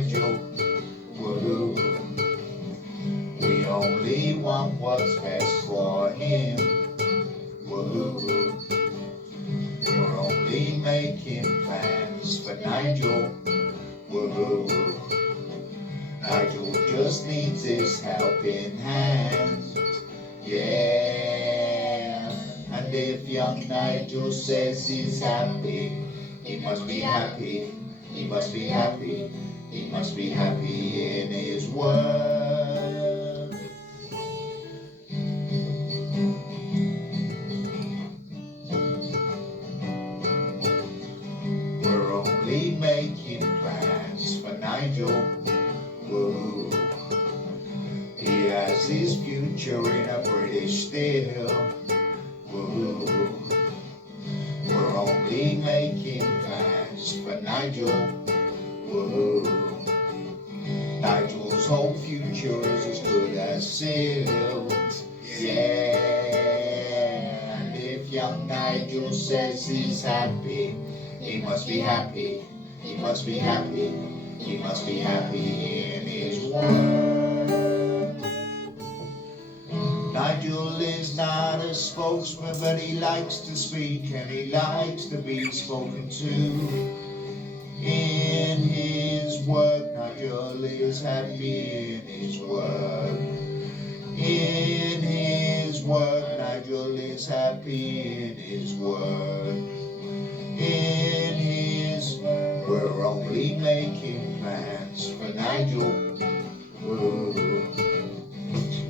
Nigel. Woo. We only want what's best for him. Woo. We're only making plans for Nigel. Woo. Nigel just needs his helping hand. Yeah. And if young Nigel says he's happy, he must be happy. He must be happy. He must be happy in his work. We're only making plans for Nigel. Woo. He has his future in a British steel. Woo. We're only making plans for Nigel. Woo. Nigel's whole future is as good as sealed. Yeah. And if young Nigel says he's happy, he must be happy. He must be happy. He must be happy in his work. Nigel is not a spokesman, but he likes to speak and he likes to be spoken to. In his work, Nigel is happy in his work. In his work, Nigel is happy in his work. In his, we're only making plans for Nigel. Woo.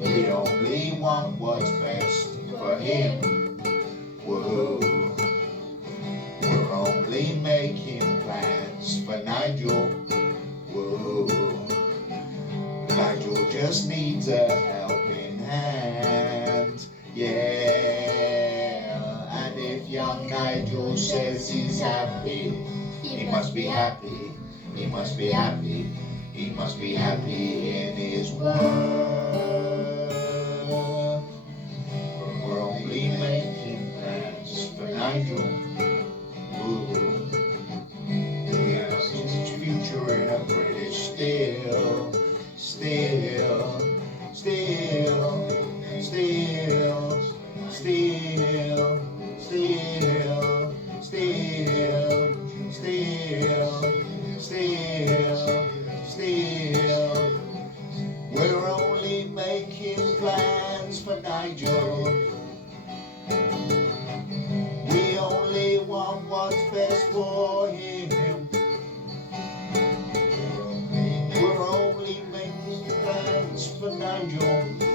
We only want what's best for him. Woo. We're only making plans for Nigel. Woo. Nigel just needs a helping hand. Yeah. And if young Nigel says he's happy, he must be happy. He must be happy. He must be happy in his work. We're only making plans for Nigel. Ooh. He has his future in a British steel. Still, still, still, still, still, still, still, still, still. We're only making plans for Nigel. We only want what's best for him. We're only making plans for Nigel.